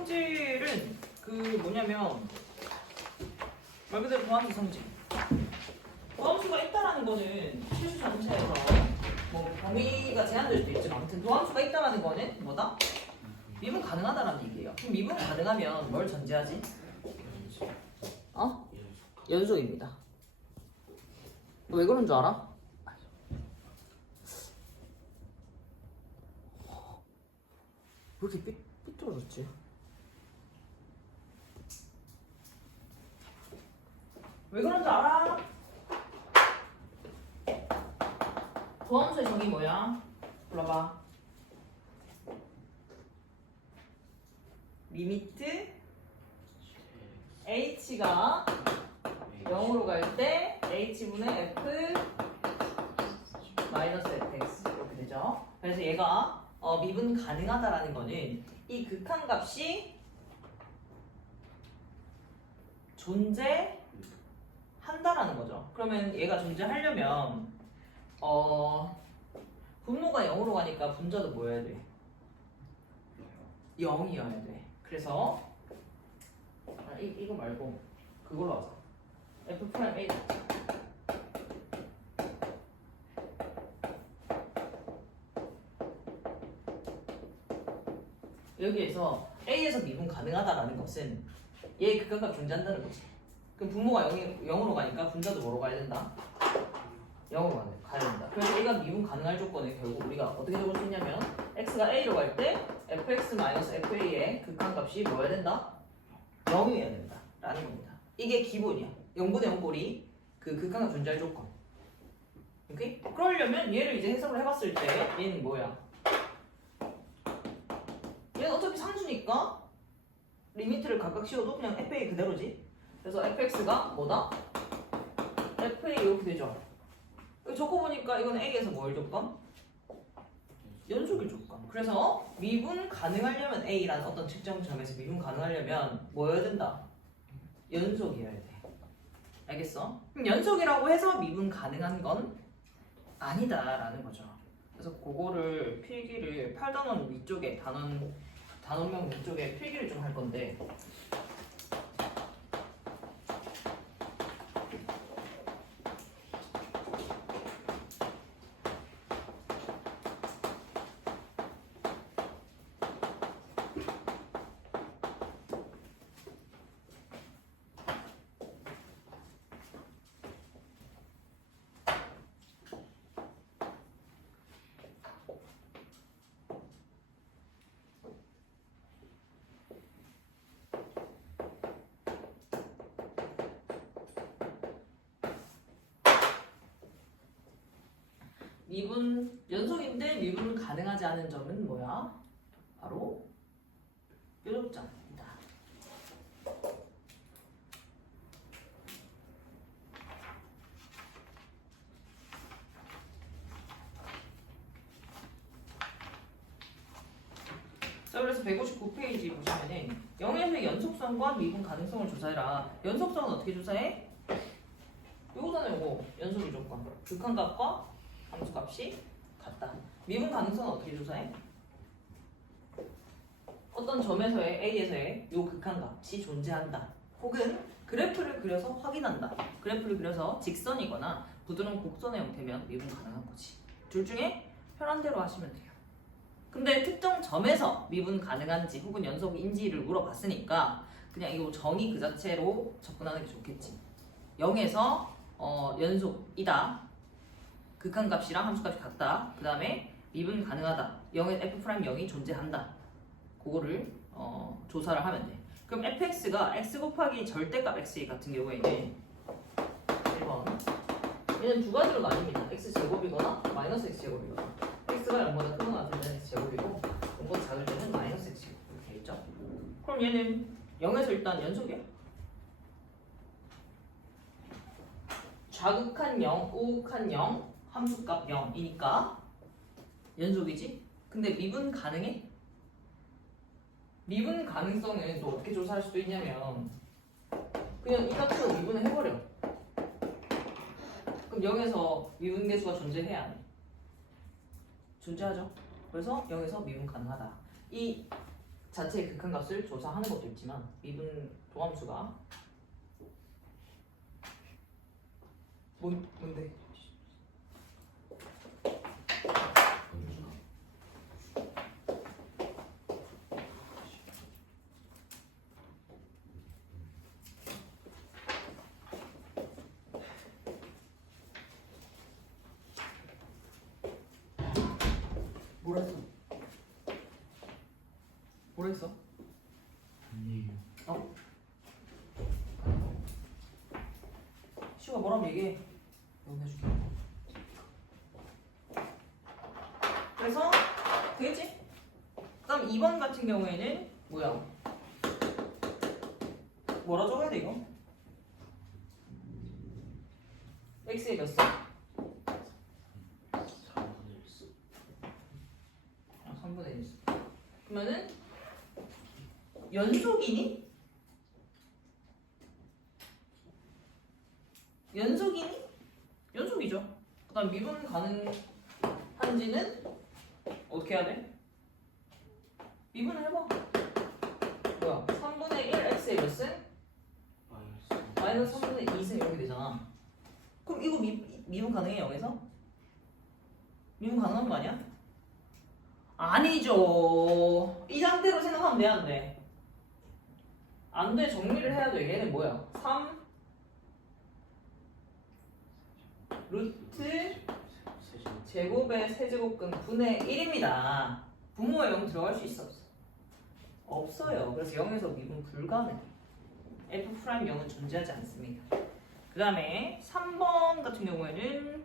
성질은 그 뭐냐면 말 그대로 도함수 성질. 도함수가 있다라는 거는 실수 전체에서 뭐 범위가 제한될 수도 있지만 아무튼 도함수가 있다라는 거는 뭐다? 미분 가능하다라는 얘기예요. 그럼 미분 가능하면 뭘 전제하지? 연속입니다. 왜 그런 줄 알아? 왜 이렇게 삐뚤어졌지? 왜 그런 줄 알아? 도함수의 정의 뭐야? 불러봐. 리미트 h가 0으로 갈 때 h분의 f 마이너스 fx 이렇게 되죠. 그래서 얘가 미분 가능하다라는 거는 이 극한값이 존재한다라는 거죠. 그러면 얘가 존재하려면 분모가 0으로 가니까 분자도 뭐여야 돼? 0이어야 돼. 그래서 이거 말고 그걸로 하자. f 프라임 a 여기에서 a에서 미분 가능하다라는 것은 얘의 극한값 존재한다는 거지. 그럼 분모가 0으로 가니까 분자도 뭐로 가야 된다? 0으로 가야 된다. 그래서 얘가 미분 가능할 조건은 결국 우리가 어떻게 적을 수 있냐면 x가 a로 갈 때 fx-fa의 극한값이 뭐여야 된다? 0이어야 된다 라는 겁니다. 이게 기본이야. 0분의 0꼴이 그 극한값 존재할 조건. 오케이? 그러려면 얘를 이제 해석을 해봤을 때 얘는 뭐야? 얘는 어차피 상수니까 리미트를 각각 씌워도 그냥 fa 그대로지. 그래서 fx가 뭐다? fa 이렇게 되죠. 적어보니까 이건 a에서 뭘 조건? 연속일 조건. 그래서 미분 가능하려면 a라는 어떤 측정 점에서 미분 가능하려면 뭐여야 된다? 연속이어야 돼. 알겠어? 그럼 연속이라고 해서 미분 가능한 건 아니다라는 거죠. 그래서 그거를 필기를 8단원 위쪽에 단원명 위쪽에 필기를 좀 할 건데 미분 연속인데 미분 가능하지 않은 점은 뭐야? 바로 뾰족점입니다. 자, 그래서 159페이지 보시면은 0에서의 연속성과 미분 가능성을 조사해라. 연속성은 어떻게 조사해? 요거잖아요, 요거. 연속의 조건. 극한값과 함수값이 같다. 미분 가능성은 어떻게 조사해? 어떤 점에서의 A에서의 요 극한값이 존재한다. 혹은 그래프를 그려서 확인한다. 그래프를 그려서 직선이거나 부드러운 곡선의 형태면 미분 가능한 거지. 둘 중에 편한 대로 하시면 돼요. 근데 특정 점에서 미분 가능한지 혹은 연속인지를 물어봤으니까 그냥 이거 정의 그 자체로 접근하는 게 좋겠지. 0에서 연속이다. 극한값이랑 함수값이 같다. 그 다음에 미분 가능하다. 0에 f'0이 존재한다. 그거를 조사를 하면 돼. 그럼 fx가 x 곱하기 절대값 x 같은 경우에는 1번 얘는 두 가지로 나뉩니다. x제곱이거나 마이너스 x제곱이거나 x가 0보다 크거나 같을 때는 x제곱이고 0보다 작을 때는 마이너스 x제곱 이렇게 되겠죠. 그럼 얘는 0에서 일단 연속이야. 좌극한 0, 우극한 0 함수값 0이니까 연속이지? 근데 미분 가능해? 미분 가능성은 또 어떻게 조사할 수도 있냐면 그냥 이 값으로 미분을 해버려. 그럼 0에서 미분 계수가 존재해야 안 해? 존재하죠? 그래서 0에서 미분 가능하다. 이 자체의 극한값을 조사하는 것도 있지만 미분 도함수가 뭔데? 뭐라 했어? 뭐라 했어? 아니에요. 어? 시우가 뭐라면 얘기해. 내가 해줄게. 그래서 되겠지? 그다음 2번 같은 경우에는 뭐야? 뭐라 적어야 돼 이거? x의 몇 세? 3분의 1. 그러면은 연속이니? 연속이니? 연속이죠. 그 다음 미분 가능한지는 어떻게 해야 돼? 미분을 해봐. 뭐야? 3분의 1 x의 몇은? 마이너스 3분의 2승 이렇게 되잖아. 그럼 이거 미분 가능해 0에서? 미분 가능한 거 아니야? 아니죠. 이 상태로 생각하면 돼, 안 돼? 안 돼. 정리를 해야 돼. 얘는 뭐야? 3 루트 제곱의 세제곱근 분의 1입니다. 분모에 0 들어갈 수 있어? 없어? 없어요. 그래서 0에서 미분 불가능. F'0은 존재하지 않습니다. 그 다음에 3번 같은 경우에는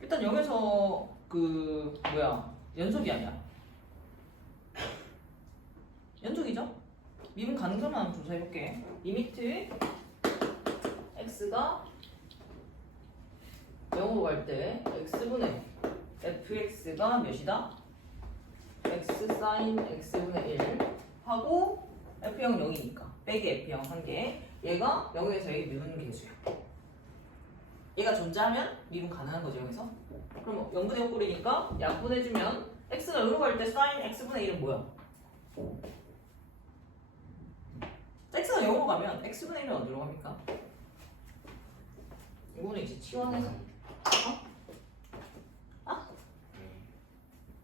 일단 0에서 그 뭐야 연속이 아니야. 연속이죠? 미분 가능성만 한번 조사해볼게. 리미트 x가 0으로 갈 때 x분의 fx가 몇이다? x sin x분의 1 하고 f0은 0이니까 빼기 f0 한 개. 얘가 0에서 여기 미분 계수야. 얘가 존재하면 미분 가능한 거죠, 여기서. 그럼 0분의 6꼴이니까 약분해주면 x가 0으로 갈 때 sin x분의 1은 뭐야? x가 0으로 가면 x분의 1은 어디로 갑니까? 이거는 이제 치환해서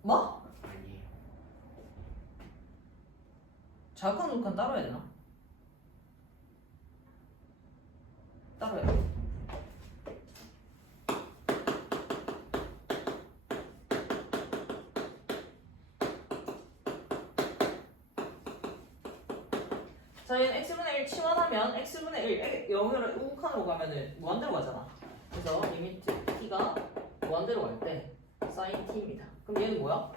뭐? 자극한 우극한 따로 해야 되나? 따로 해야 돼. 자, 얘는 x분의 1 치환하면 x분의 1 0으로 우극한으로 가면은 무한대로 가잖아. 그래서 리미트 t가 무한대로 갈 때 sin t입니다. 그럼 얘는 뭐야?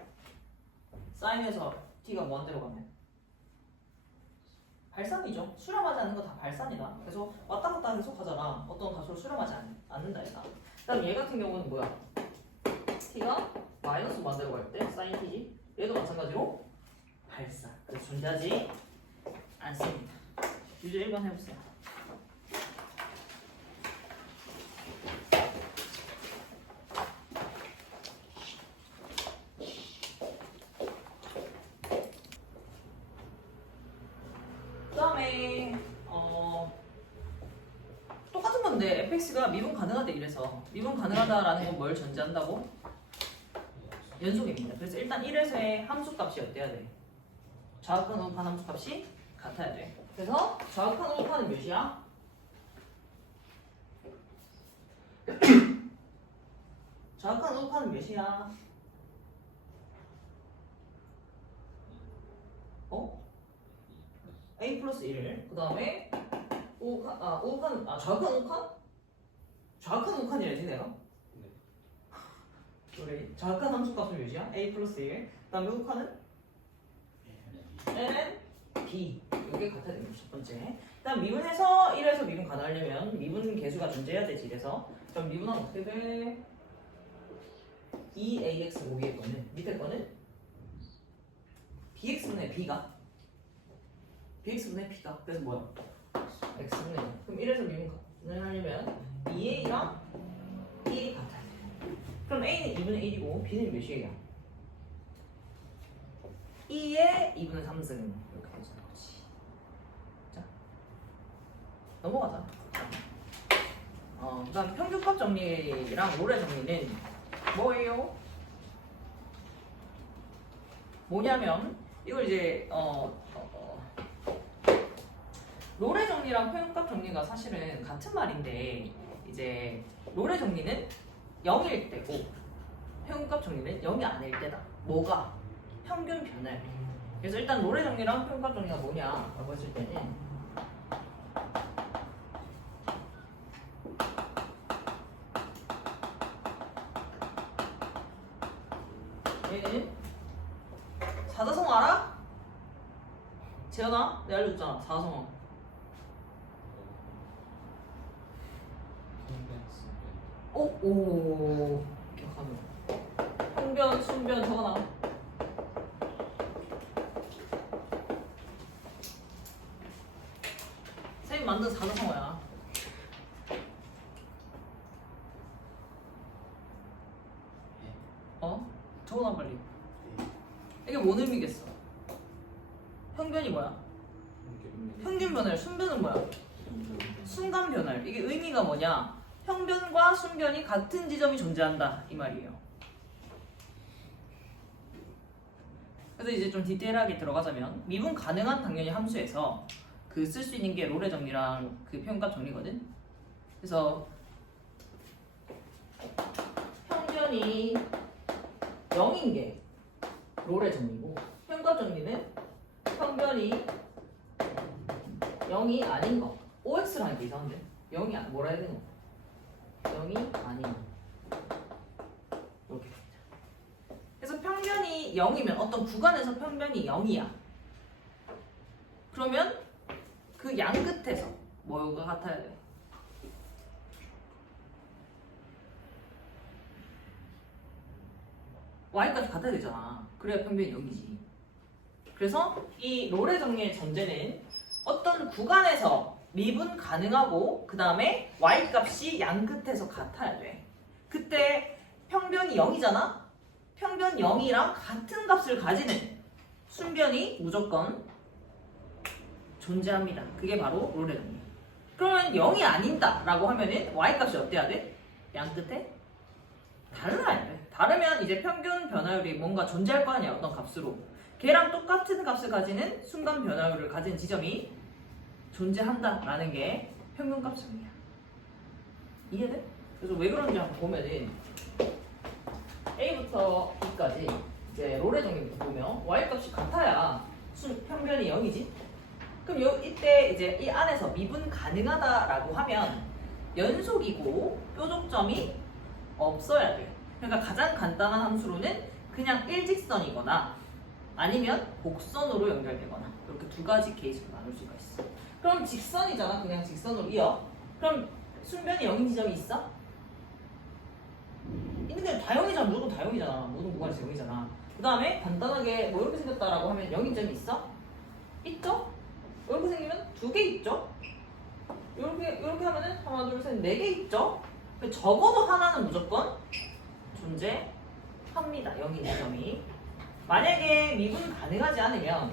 sin에서 t가 무한대로 가면 발산이죠. 수렴하지 않는 거 다 발산이다. 그래서 왔다 갔다 계속 하잖아. 어떤 가수를 수렴하지 않는다 얘가. 그다음 얘 같은 경우는 뭐야? t가 마이너스 무한대로 갈 때 sin t지. 얘도 마찬가지로 발산. 그래서 존재하지 않습니다. 유제 1번 해보세요. 그다음에 똑같은 건데 fx가 미분 가능하대 이래서 미분 가능하다라는 건 뭘 전제한다고? 연속입니다. 그래서 일단 1에서의 함수값이 어때야 돼? 좌극한 우극한 함수값이 같아야 돼. 그래서 좌극한 우극한은 몇이야? 좌극한 우극한은 몇이야? a 플러스 1. 그 다음에 우극한 좌극한 우극한? 좌극한 우극한이라지 내가? 그래. 좌극한 함수값은 몇이야? a 플러스 1. 그 다음에 우극한은? ln b. 이게 같아야 됩니다. 첫 번째. 일단 미분해서 1에서 미분 가능하려면 미분 계수가 존재해야 되지. 그래서 그럼 미분하면 어떻게 돼? 2ax 위에 거는 밑에 거는 bx분의 b가 bx분의 b가 그래서 뭐야? x분의 1. 그럼 1에서 미분 가능하려면 2a랑 1이 같아야 돼. 그럼 A는 2분의 1이고 B는 몇이에요? 2에 2분의 3승 이렇게 되는 거지. 자, 넘어가자. 그다음 평균값 정리랑 노래 정리는 뭐예요? 뭐냐면 이걸 이제 노래 정리랑 평균값 정리가 사실은 같은 말인데 이제 노래 정리는 0일 때고 평균값 정리는 0이 아닐 때다. 뭐가? 평균 변화율. 그래서 일단 노래 정리랑 평균값 정리가 뭐냐라고 했을 때는 얘는 사자성어 알아? 재현아? 내가 알려줬잖아. 사자성어. 오, 기억하네. 평변, 순변 적어놔. 선생님 만든 사자성어야. 적어놔 빨리. 이게 뭔 의미겠어? 평변이 뭐야? 평균 변화율. 순변은 뭐야? 순간 변화율. 이게 의미가 뭐냐? 평변과 순변이 같은 지점이 존재한다 이 말이에요. 그래서 이제 좀 디테일하게 들어가자면 미분 가능한 당연히 함수에서 그 쓸 수 있는 게 롤의 정리랑 그 평균값 정리거든. 그래서 평균이 0인 게 롤의 정리고 평균값 정리는 평균이 0이 아닌 거. OX를 하니까 이상한데? 0이 뭐라 해야 되는 거? 0이 아닌 거. 이렇게. 그래서 평균이 0이면 어떤 구간에서 평균이 0이야. 그러면 그 양 끝에서 뭐가 같아야 돼? y까지 같아야 되잖아. 그래야 평균이 0이지. 그래서 이 롤의 정리의 전제는 어떤 구간에서 미분 가능하고 그 다음에 y값이 양 끝에서 같아야 돼. 그때 평변이 0이잖아? 평변 0이랑 같은 값을 가지는 순변이 무조건 존재합니다. 그게 바로 롤의 정리. 그러면 0이 아닌다 라고 하면은 y값이 어때야 돼? 양 끝에? 달라야 돼. 다르면 이제 평균 변화율이 뭔가 존재할 거 아니야. 어떤 값으로. 걔랑 똑같은 값을 가지는 순간 변화율을 가진 지점이 존재한다라는 게 평균값 정리야. 이해돼? 그래서 왜 그런지 한번 보면은 A부터 B까지 이제 롤의 정리부터 보면 y값이 같아야 평균이 0이지. 그럼 이때 이제 이 안에서 미분 가능하다라고 하면 연속이고 뾰족점이 없어야 돼. 그러니까 가장 간단한 함수로는 그냥 일직선이거나 아니면 곡선으로 연결되거나 이렇게 두 가지 케이스로 나눌 수가 있어. 그럼 직선이잖아. 그냥 직선으로 이어. 그럼 순변이 0인 지점이 있어? 있는데 다 0이잖아. 무조건 다 0이잖아. 모든 구간에서 0이잖아. 그 다음에 간단하게 뭐 이렇게 생겼다라고 하면 0인 점이 있어? 있죠? 이렇게 생기면 2개 있죠? 이렇게 하면은 하나, 둘, 셋, 4개 있죠? 적어도 하나는 무조건 존재합니다. 0인 지점이. 만약에 미분 가능하지 않으면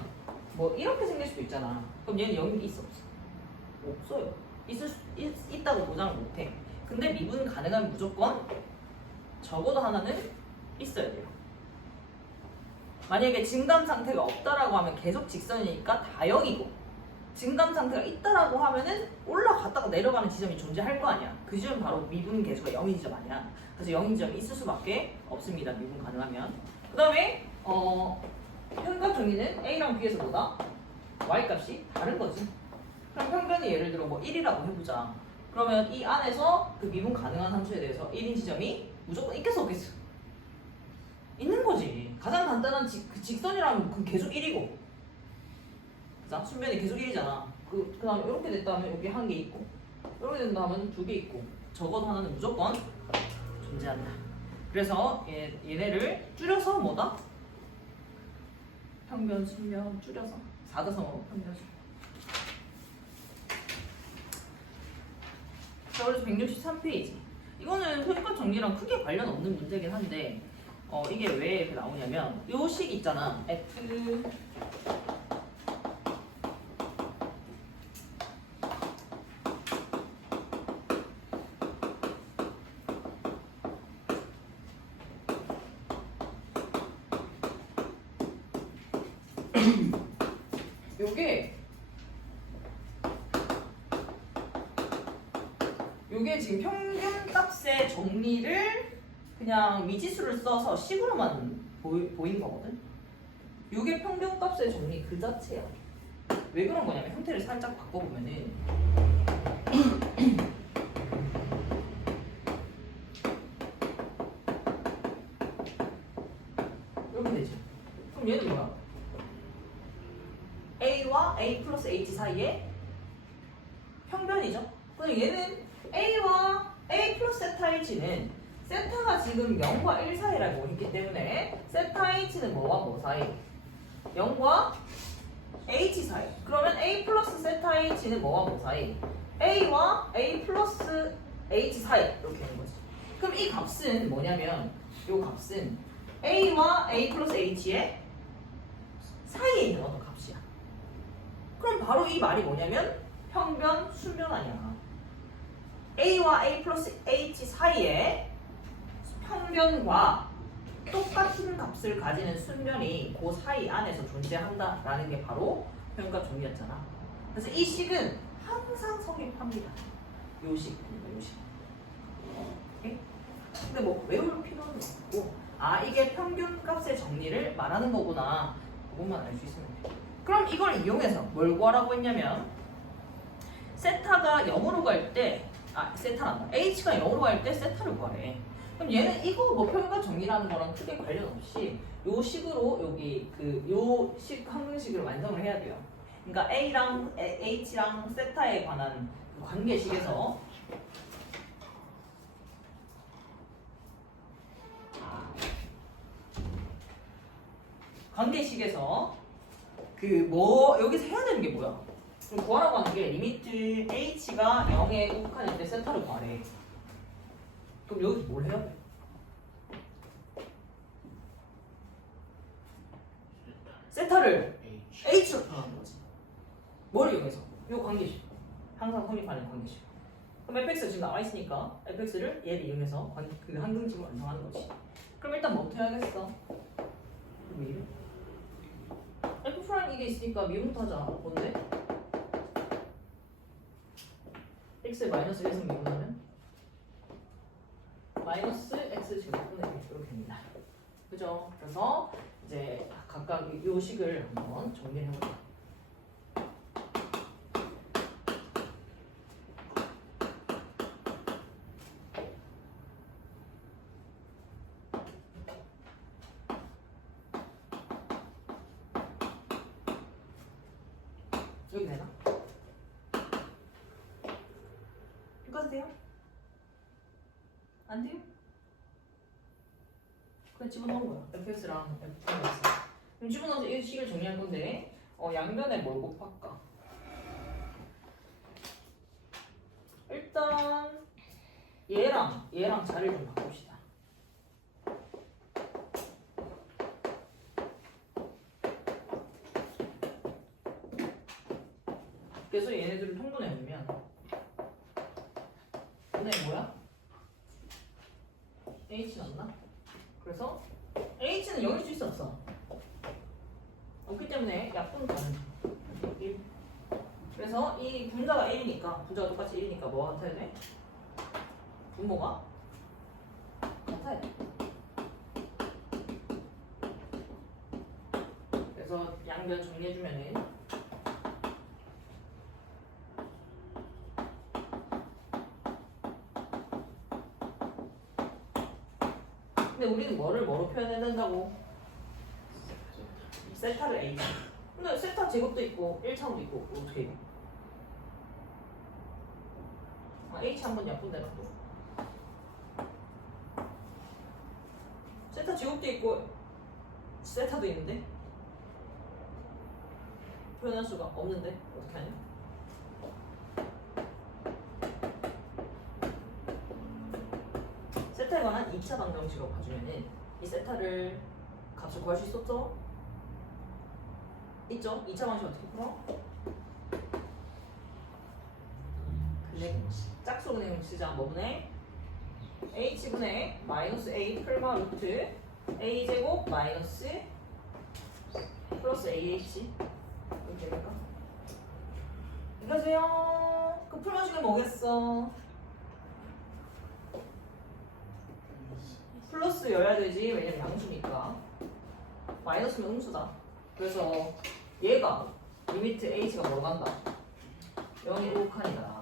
뭐 이렇게 생길 수도 있잖아. 그럼 얘는 0이 있어 없어? 없어요. 있다고 보장을 못해. 근데 미분 가능하면 무조건 적어도 하나는 있어야 돼요. 만약에 증감 상태가 없다라고 하면 계속 직선이니까 다 0이고 증감 상태가 있다라고 하면은 올라갔다가 내려가는 지점이 존재할 거 아니야. 그 지점은 바로 미분 계수가 0인 지점 아니야. 그래서 0인 지점이 있을 수밖에 없습니다. 미분 가능하면. 그 다음에 평균값 정리는 A랑 B에서 뭐다? Y값이 다른 거지. 그럼 평균이 예를 들어 뭐 1이라고 해보자. 그러면 이 안에서 그 미분 가능한 함수에 대해서 1인 지점이 무조건 있겠어 없겠어? 있는 거지. 가장 간단한 그 직선이라면 그 계속 1이고 그죠? 순변이 계속 1이잖아. 그 다음에 이렇게 됐다 하면 여기 한 개 있고 이렇게 된다 하면 2개 있고 적어도 하나는 무조건 존재한다. 그래서 얘네를 줄여서 뭐다? 평변, 순변 줄여서 사자성어로 평변, 순변. 자, 그래서 163페이지. 이거는 편입관 정리랑 크게 관련 없는 문제긴 한데 이게 왜 이렇게 나오냐면 요 식 있잖아. F 요게 지금 평균 값의 정리를 그냥 미지수를 써서 식으로만 보인 거거든. 요게 평균 값의 정리 그 자체야. 왜 그런 거냐면 형태를 살짝 바꿔보면은 이렇게 되죠. 그럼 얘는 뭐야? A와 A 플러스 H 사이에 평변이죠. 그럼 얘는 A와 A 플러스 세타 H는 세타가 지금 0과 1 사이라고 했기 때문에 세타 H는 뭐와 뭐 사이? 0과 H 사이. 그러면 A 플러스 세타 H는 뭐와 뭐 사이? A와 A 플러스 H 사이. 이렇게 되는 거지. 그럼 이 값은 뭐냐면 이 값은 A와 A 플러스 H의 사이에 있는 어떤 값이야. 그럼 바로 이 말이 뭐냐면 평변 순변 아니야. A와 A 플러스 H 사이에 평변과 똑같은 값을 가지는 순변이 그 사이 안에서 존재한다라는 게 바로 평균값 정리였잖아. 그래서 이 식은 항상 성립합니다. 요 식입니다. 요 식. 오케이? 근데 뭐 외울 필요는 없고 이게 평균값의 정리를 말하는 거구나. 그것만 알 수 있으면 돼. 그럼 이걸 이용해서 뭘 구하라고 했냐면 세타가 0으로 갈 때 세타란다. H가 0으로 갈 때 세타를 구하래. 그럼 얘는 이거 뭐 평균값 정리라는 거랑 크게 관련 없이 요 식으로 여기 요 식 항등식을 완성을 해야 돼요. 그러니까 A랑 H랑 세타에 관한 그 관계식에서 여기서 해야 되는 게 뭐야? 그럼 구하라고 하는 게 리미트 H가 0에 우극한일 때 세타를 구하래. 그럼 여기서 뭘 해야 돼? 세타를 H로 표현하는 거지. 뭘 이용해서? 요 관계식. 항상 성립하는 관계식. 그럼 fx 지금 나와 있으니까 fx를 얘를 이용해서 그 항등식을 완성하는 거지. 그럼 일단 뭐부터 해야겠어? 미분. f 프라임 이게 있으니까 미분부터 하자. 뭔데? x에 마이너스 1에서 미분하면 마이너스 x 제곱분의 1 이렇게 됩니다. 그죠? 그래서 이제 각각 이 식을 한번 정리해 보자. 여기 되나? 이거 돼요? 안 돼요? 그냥 집어넣은 거야. fx랑 fx. 그럼 집어넣어서 이 식을 정리한 건데 양변에 뭘 곱할까? 일단 얘랑 자리를 좀 바꿉시다. 그래서 얘네들을 통분해보면 분의 뭐야? h 맞나? 그래서 h는 0일 수 있어 없어? 없기 때문에 약분 가능. 1. 그래서 이 분자가 1이니까 분자가 똑같이 1이니까 뭐가 같아야 돼? 분모가 같아야 돼. 그래서 양변 정리해주면은 근데 우리는 뭐로 표현해야 된다고? 세타를 A. 근데 세타 제곱도 있고 1차원도 있고 어떻게 해요? H 한번 약분돼갖고 세타 제곱도 있고 세타도 있는데 표현할 수가 없는데 어떻게 하냐? 2차 방정식으로 봐주면은 이 세타를 값을 구할 수 있었죠? 있죠? 2차 방식 어떻게 풀어? 근데 짝수분의 형 쓰자. 뭐분의? h분의 마이너스 a 풀마 루트 a 제곱 마이너스 플러스 AH 이렇게 될까? 이거세요. 그 풀마 중에 뭐겠어? 플러스여야 되지. 왜냐면 양수니까. 마이너스면 음수다. 그래서 얘가 리미트 h가 뭐로 간다? 0이 5칸이다.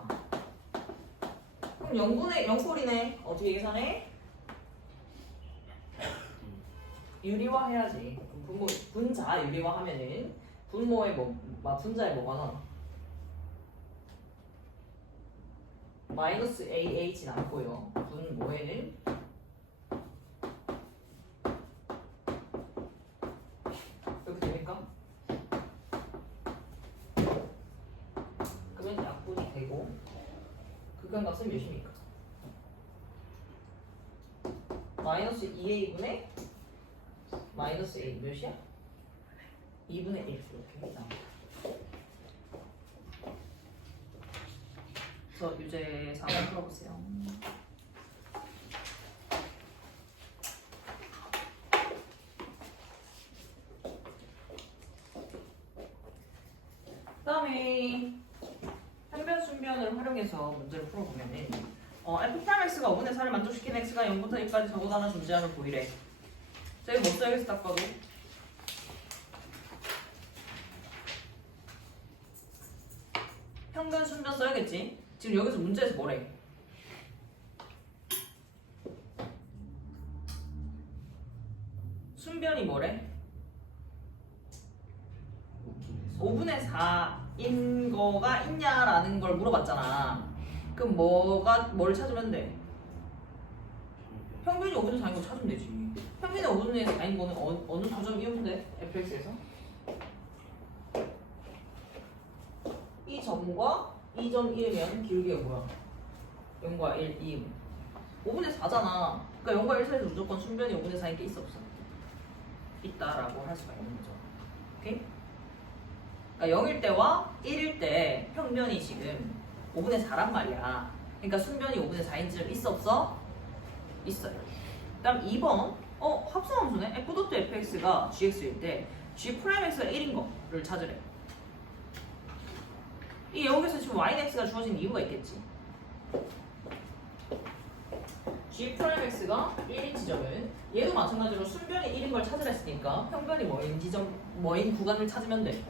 그럼 0분의 0꼴이네. 어떻게 계산해? 유리화 해야지. 분자 유리화 하면은 분모에 분자에 뭐가 나와? 마이너스 AH 남고요. 분모에는 이렇게 됩니까? 그러면 약분이 되고 극한값은 몇입니까? 마이너스 2a분의 마이너스 a 몇이야? 2분의 1 이렇게 나와. 저 유제 4번 풀어보세요. 그다음에 편변 순변을 활용해서 문제를 풀어보면은 f 프라임 x가 5분의 4를 만족시키는 x가 0부터 1까지 적어도 하나 존재함을 보이래. 자 이거 뭐 써야겠어 딱 봐도? 평균 순변 써야겠지? 지금 여기서 문제에서 뭐래? 순변이 뭐래? 5분의 4인 거가 있냐라는 걸 물어봤잖아. 그럼 뭘 찾으면 돼? 평균이 5분의 4인 거 찾으면 되지. 평균이 5분의 4인 거는 어느 두 점 이으면 돼? fx에서? 이 점과 이 점 1이면 기울기가 뭐야? 0과 1, 2. 5분의 4잖아. 그러니까 0과 1 사이에서 무조건 순변이 5분의 4인 게 있어 없어? 있다라고 할 수가 있는 거죠. 오케이? 그러니까 0일 때와 1일 때 평면이 지금 5분의 4란 말이야. 그러니까 순변이 5분의 4인 줄 있어 없어? 있어요. 그다음 2번 합성함수네. f 도 fx가 gx일 때 g 프라임 x가 1인 거를 찾으래. 이 여기서 지금 yx가 주어진 이유가 있겠지. g 프라임 x가 1인 지점은 얘도 마찬가지로 순변이 1인 걸 찾으랬으니까 평변이 뭐인 구간을 찾으면 돼.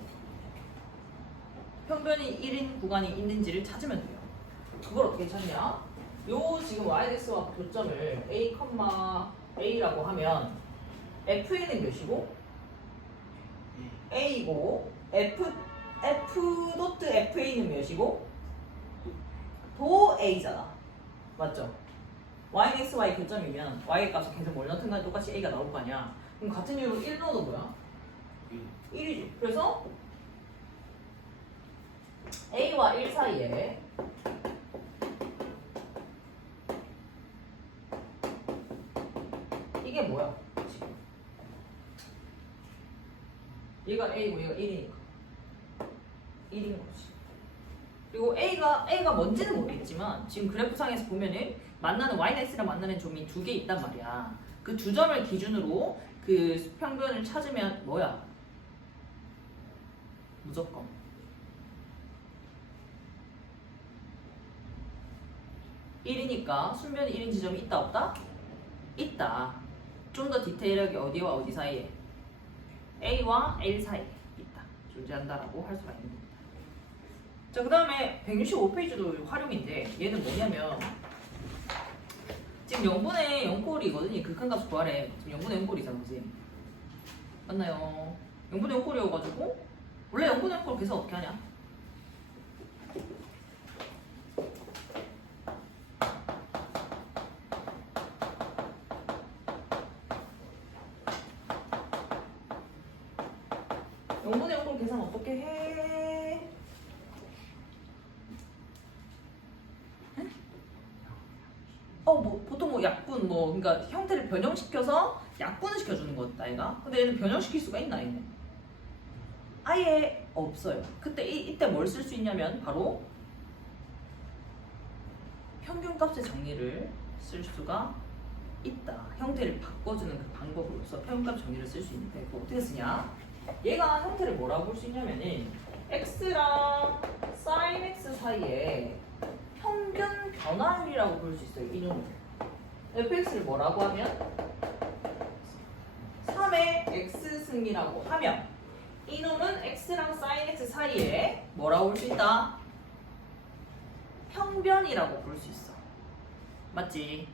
평변이 1인 구간이 있는지를 찾으면 돼요. 그걸 어떻게 찾냐? 요 지금 yx와 교점을 a, a라고 하면 f는 몇이고 a이고 f.fa는 몇이고 도 a잖아. 맞죠? yx, y 교점이면 y의 값을 계속 뭘 넣든 간에 똑같이 a가 나올 거 아니야. 그럼 같은 이유로 1 넣어도 뭐야? 1이지. 그래서 a와 1 사이에 이게 뭐야? 지금 얘가 a고 얘가 1이니까 1인 거지. 그리고 a가 뭔지는 모르겠지만 지금 그래프상에서 보면은 만나는 yx랑 만나는 점이 두 개 있단 말이야. 그 두 점을 기준으로 그 평균을 찾으면 뭐야? 무조건 (1이니까) 순변이 1인 지점이 있다 없다? 있다. 좀 더 디테일하게 어디와 어디 사이에? A와 L 사이에 있다. 존재한다라고 할 수가 있는 겁니다. 자, 그 다음에 165페이지도 활용인데 얘는 뭐냐면 지금 0분의 0꼴이거든요. 극한값 구하래. 지금 0분의 0꼴이잖아, 그지? 맞나요? 0분의 0꼴이어가지고 원래 0분의 0꼴 계산 어떻게 하냐? 영분의 0꼴 계산 어떻게 해? 보통 뭐 약분 뭐 그러니까 형태를 변형시켜서 약분을 시켜주는 거다 얘가. 근데 얘는 변형시킬 수가 있나 얘는? 아예 없어요. 그때 이때 뭘 쓸 수 있냐면 바로 평균값의 정리를 쓸 수가 있다. 형태를 바꿔주는 그 방법으로서 평균값 정리를 쓸 수 있는데 그거 어떻게 쓰냐? 얘가 형태를 뭐라고 볼 수 있냐면은 x랑 sin x 사이에 평균 변화율이라고 볼 수 있어요. 이놈을 fx를 뭐라고 하면 3의 x승이라고 하면 이놈은 x랑 sin x 사이에 뭐라고 볼 수 있다? 평변이라고 볼 수 있어. 맞지?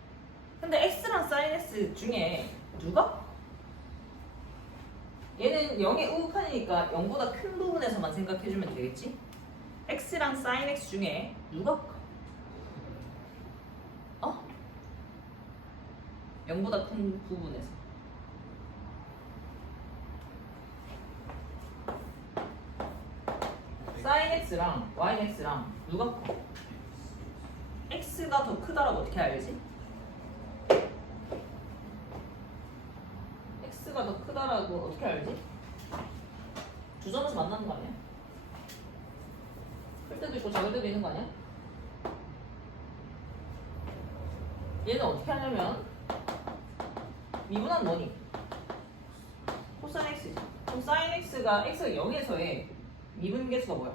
근데 x랑 sin x 중에 누가? 얘는 0의 우극한이니까 0보다 큰 부분에서만 생각해주면 되겠지? x랑 sin x 중에 누가 커? 어? 0보다 큰 부분에서 sin x랑 y x랑 누가 커? x가 더 크다라고 어떻게 알지? x가 더 크다라고 어떻게 알지? 두 점에서 만나는 거 아니야? 클 때도 있고 작을 때도 있는 거 아니야? 얘는 어떻게 하냐면 미분한 뭐니? 코사인 x지. 그럼 sin x가 0에서의 미분 개수가 뭐야?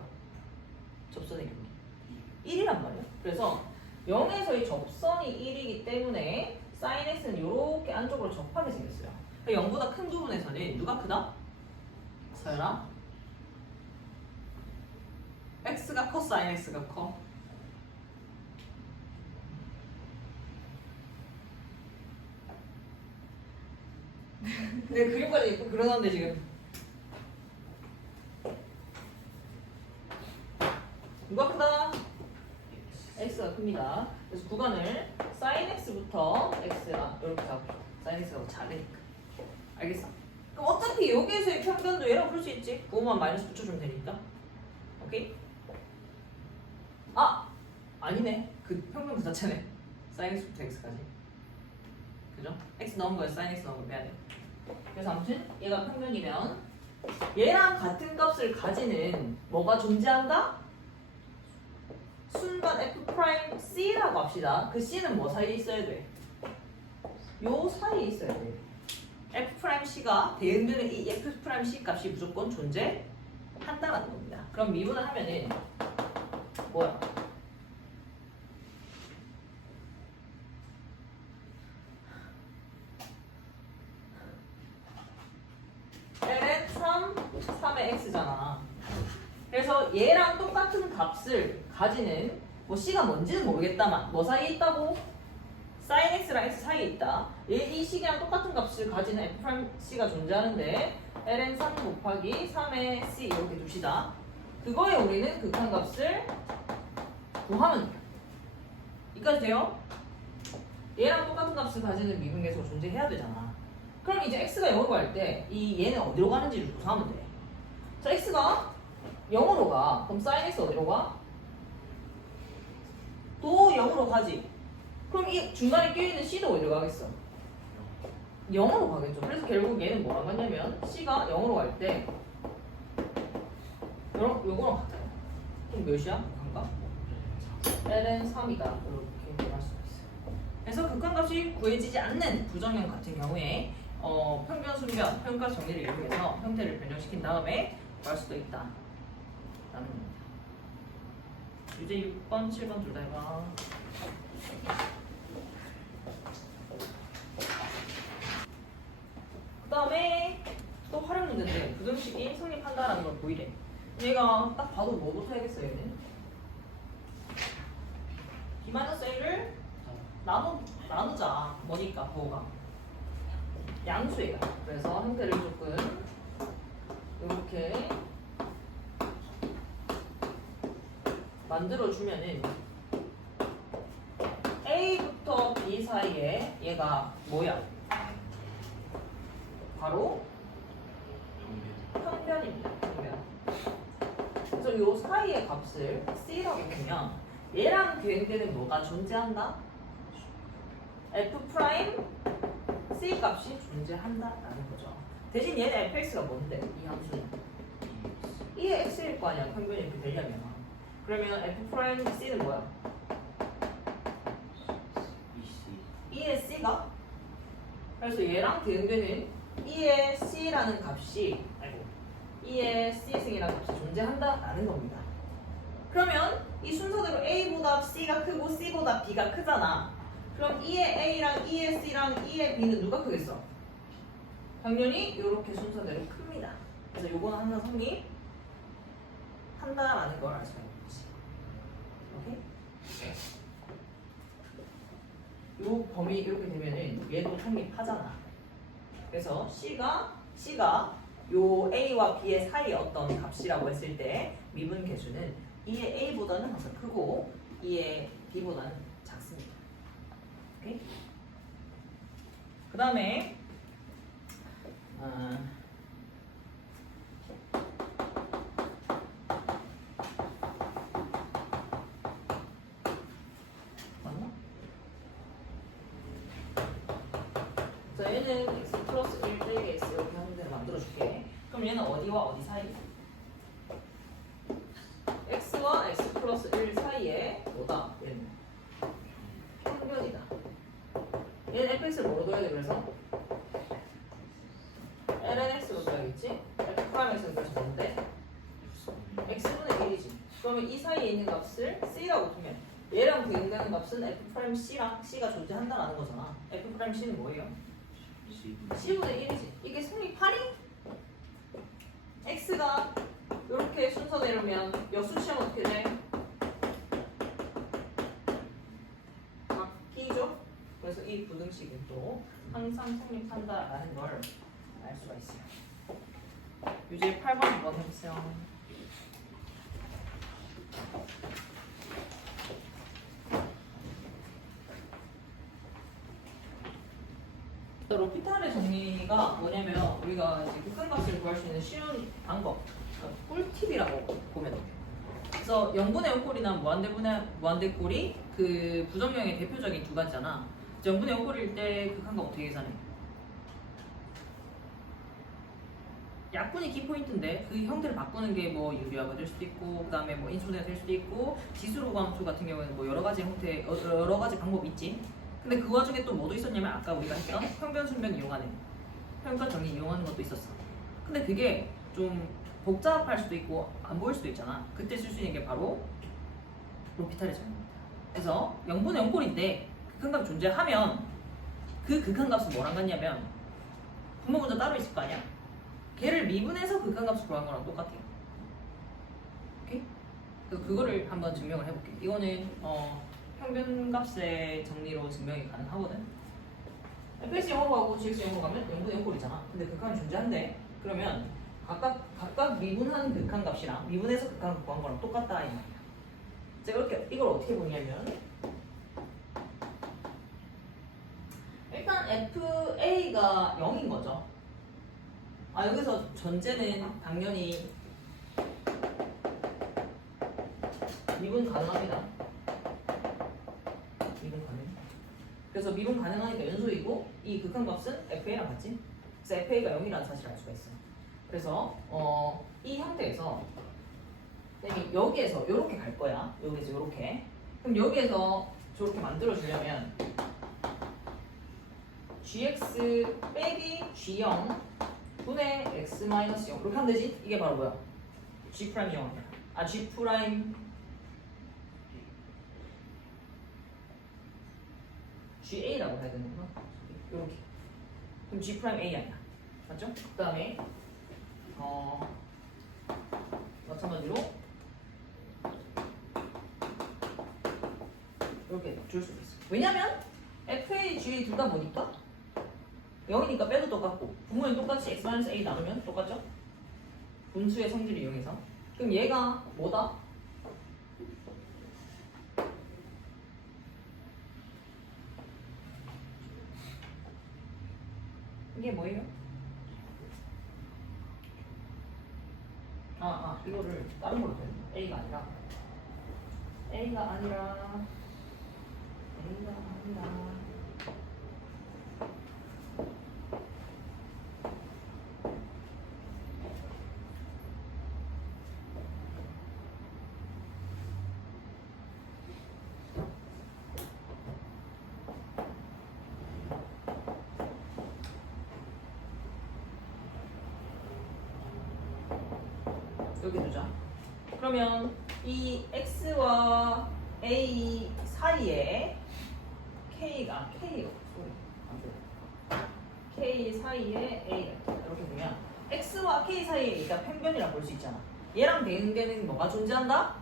접선의 기울기 1이란 말이야. 그래서 0에서의 접선이 1이기 때문에 sin x는 이렇게 안쪽으로 접하게 생겼어요. 0보다 큰 부분에서는 누가 크다? 서연아? x가 커, sin x가 커? 내 그림까지 예쁘게 그려놨는데 지금 누가 크다? x가 큽니다. 그래서 구간을 sin x부터 x랑 이렇게 잡고 sin x가 작으니까 알겠어? 그럼 어차피 여기에서의 평균도 얘랑 풀 수 있지? 그거만 마이너스 붙여주면 되니까 오케이? 아! 아니네 그 평균 그 자체네 sin x부터 x까지 그죠? x 넣은 거에 sin x 넣은 거 빼야 돼. 그래서 아무튼 얘가 평균이면 얘랑 같은 값을 가지는 뭐가 존재한다? 순간 f'C라고 합시다. 그 C는 뭐 사이에 있어야 돼? 요 사이에 있어야 돼. f'C가 대응되는 이 f'C 값이 무조건 존재한다라는 겁니다. 그럼 미분을 하면은 뭐야? ln 3의 x잖아. 그래서 얘랑 똑같은 값을 가지는 뭐 c가 뭔지는 모르겠다만 뭐 사이에 있다고? sin x랑 x 사이에 있다. 이 식이랑 똑같은 값을 가지는 f'C가 존재하는데 ln 3 곱하기 3의 c 이렇게 두시다. 그거에 우리는 극한값을 구하면 돼요. 이까지 돼요? 얘랑 똑같은 값을 가지는 미분계수가 존재해야 되잖아. 그럼 이제 x가 0으로 갈 때 이 얘는 어디로 가는지를 조사하면 돼. 자, x가 0으로 가. 그럼 sin x 어디로 가? 또 0으로 가지. 그럼 이 중간에 끼어있는 c도 어디로 가겠어? 0으로 가겠죠. 그래서 결국 얘는 뭐랑 같냐면 c가 0으로 갈 때 요거랑 같아요. 그럼 몇이야? 극한값? ln 3이다. 이렇게 말할 수가 있어요. 그래서 극한값이 구해지지 않는 부정형 같은 경우에 평균, 순변, 평균값 정리를 이용해서 형태를 변형시킨 다음에 구할 수도 있다. 라는 겁니다. 유제 6번, 7번 둘 다 해봐. 그 다음에 또 활용 문제인데 부등식이 성립한다라는 걸 보이래. 얘가 딱 봐도 뭐부터 해야겠어 얘는? B-A를 나누자. 뭐니까 뭐가? 양수애가. 그래서 형태를 조금 이렇게 만들어주면은 A부터 B 사이에 얘가 뭐야? 바로 평변입니다. 평변. 그래서 요 사이의 값을 C라고 보면 얘랑 비행되는 뭐가 존재한다? f 프라임 c 값이 존재한다라는 거죠. 대신 얘는 fx가 뭔데? 이 함수는 이의 x일 거 아니야. 평균이 이렇게 되려면. 그러면 f 프라임 c는 뭐야? E의 C가 그래서 얘랑 대응되는 E의 C라는 값이 E의 C승이라는 값이 존재한다라는 겁니다. 그러면 이 순서대로 A보다 C가 크고 C보다 B가 크잖아. 그럼 E의 A랑 E의 C랑 E의 B는 누가 크겠어? 당연히 이렇게 순서대로 큽니다. 그래서 요거는 항상 성립한다라는 걸 알 수가 있는 거지. 오케이? 요 범위 이렇게 되면은 얘도 성립하잖아. 그래서 C가 요 A와 B의 사이의 어떤 값이라고 했을 때 미분 계수는 E의 A보다는 항상 크고 E의 B보다는 작습니다. 오케이? 그 다음에 맞나? 자, 얘는 x 플러스 1 빼기 x 이렇게 하는 대로 만들어줄게. 그럼 얘는 어디와 어디 사이? x와 x 플러스 1 사이에 뭐다? 얘는 평균이다. 얘는 fx를 뭐로 둬야 돼? 그래서 lnx로 둬야겠지? f 프라임 x는 그래서 뭔데? x분의 1이지. 그러면 이 사이에 있는 값을 c라고 두면 얘랑 대응되는 값은 f 프라임 c랑 c가 존재한다라는 거잖아. f 프라임 c는 뭐예요? C분의 1이지. 이게 승리 8이? X가 이렇게 순서대로면 역수 취하면 어떻게 돼? 바뀌죠? 그래서 이 부등식은 또 항상 성립한다라는 걸 알 수가 있어요. 유제 8번 한번 해보세요. 로피탈의 정리가 뭐냐면 우리가 이제 극한값을 구할 수 있는 쉬운 방법, 그러니까 꿀팁이라고 보면 돼요. 그래서 0분의 5꼴이나 무한대꼴이 그 부정형의 대표적인 두 가지잖아. 0분의 5꼴일 때 극한값 어떻게 계산해? 약분이 키포인트인데 그 형태를 바꾸는 게 뭐 유리화가 될 수도 있고 그 다음에 뭐 인수분해가 될 수도 있고 지수로감수 같은 경우에는 뭐 여러 가지 형태 여러 가지 방법이 있지. 근데 그 와중에 또 뭐도 있었냐면 아까 우리가 했던 평균 순변 이용하는 평균 정리 이용하는 것도 있었어. 근데 그게 좀 복잡할 수도 있고 안 보일 수도 있잖아. 그때 쓸 수 있는 게 바로 로피탈의 정리입니다. 그래서 0분의 0꼴인데 극한값이 존재하면 그 극한값은 뭐랑 같냐면 분모 문제 따로 있을 거 아니야. 걔를 미분해서 극한값을 구한 거랑 똑같아요. 오케이? 그래서 그거를 한번 증명을 해볼게. 이거는 평균값의 정리로 증명이 가능하거든. fx 0으로 가고 gx 0으로 가면 0분의 0꼴이잖아. 근데 극한이 존재한대. 그러면 각각 미분한 극한값이랑 미분해서 극한값 구한 거랑 똑같다 이 말이야. 제가 이걸 어떻게 보냐면 일단 fa가 0인 거죠. 여기서 전제는 당연히 미분 가능합니다. 미분 가능. 그래서 미분 가능하니까 연소이고 이 극한값은 fa랑 같지? 그래서 fa가 0이라는 사실을 알 수가 있어. 그래서 이 형태에서 여기에서 이렇게 갈 거야. 여기에서 이렇게. 그럼 여기에서 저렇게 만들어 주려면 gx 빼기 g0 분의 x 마이너스 0 그렇게 하면 되지? 이게 바로 뭐야? g 프라임 0이야. g 프라임 GA라고 해야 되는구나. 이렇게. 그럼 G 프라임 A 아니야. 맞죠? 그 다음에 마찬가지로 이렇게 줄 수도 있어. 왜냐면 FA, G 둘 다 뭐니까? 0이니까 빼도 똑같고 분모는 똑같이 X-A 나누면 똑같죠? 분수의 성질을 이용해서. 그럼 얘가 뭐다? 이게 뭐예요? 이거를 다른 걸로 돼. A가 아니라 A가 아니라 여기 두자. 그러면 이 x와 a 사이에 k가 k k 사이에 a 이렇게 보면 x와 k 사이에 일단 평변이라 볼 수 있잖아. 얘랑 대응되는 뭐가 존재한다?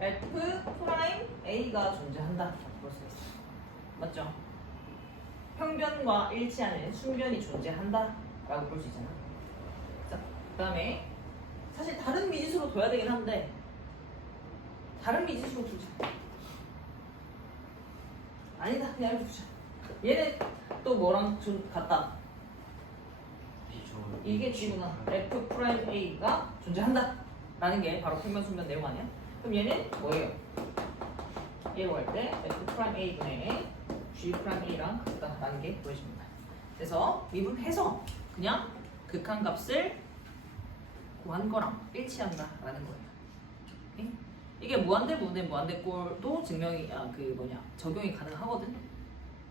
f 프라임 a가 존재한다. 볼 수 있어. 맞죠? 평변과 일치하는 순변이 존재한다 라고 볼 수 있잖아. 자, 그 다음에 사실 다른 미지수로 둬야 되긴 한데 다른 미지수로 두자. 아니다, 그냥 이렇게 두자. 얘는 또 뭐랑 같다? 이게 지구나. f 프라임 a가 존재한다 라는 게 바로 평면 순변 내용 아니야? 그럼 얘는 뭐예요? 얘로 할 때 f 프라임 a 분의 g 프라임 a랑 같다라는 게 보여집니다. 그래서 미분해서 그냥 극한값을 구한 거랑 일치한다라는 거예요. 오케이? 이게 무한대분의 무한대꼴도 적용이 가능하거든.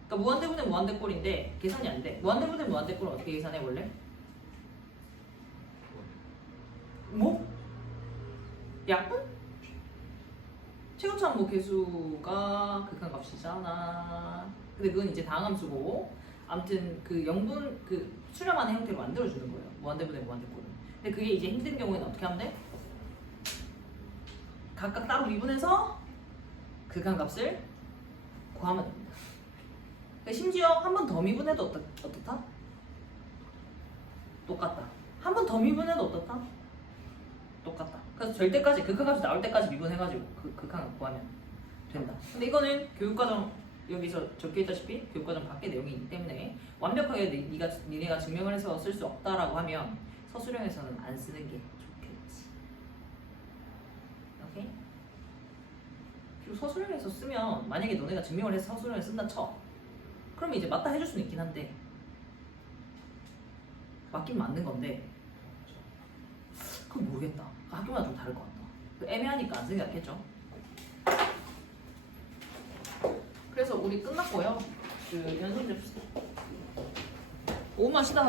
그러니까 무한대분의 무한대꼴인데 계산이 안 돼. 무한대분의 무한대꼴은 어떻게 계산해 원래? 뭐? 약분? 최고차항 개수가 극한값이잖아. 근데 그건 이제 다항함수고, 아무튼 그 영분 그 수렴하는 형태로 만들어주는 거예요. 무한대분의 무한대꼴은. 근데 그게 이제 힘든 경우에는 어떻게 하면 돼? 각각 따로 미분해서 극한값을 구하면 됩니다. 그러니까 심지어 한 번 더 미분해도 어떻다? 똑같다. 한 번 더 미분해도 어떻다? 똑같다. 그래서 절대까지 극한값이 나올 때까지 미분해가지고 극한값 구하면 된다. 근데 이거는 교육과정 여기서 적혀있다시피 교육과정 밖의 내용이기 때문에 완벽하게 니네가 증명을 해서 쓸 수 없다라고 하면 서술형에서는 안 쓰는 게 좋겠지. 오케이? 그리고 서술형에서 쓰면 만약에 너네가 증명을 해서 서술형에 쓴다 쳐. 그러면 이제 맞다 해줄 수는 있긴 한데 맞긴 맞는 건데 그건 모르겠다. 학교마다 좀 다를 것 같다. 애매하니까 안 쓰는 게 낫겠죠. 그래서 우리 끝났고요. 그 연습 좀 5만 쉬다가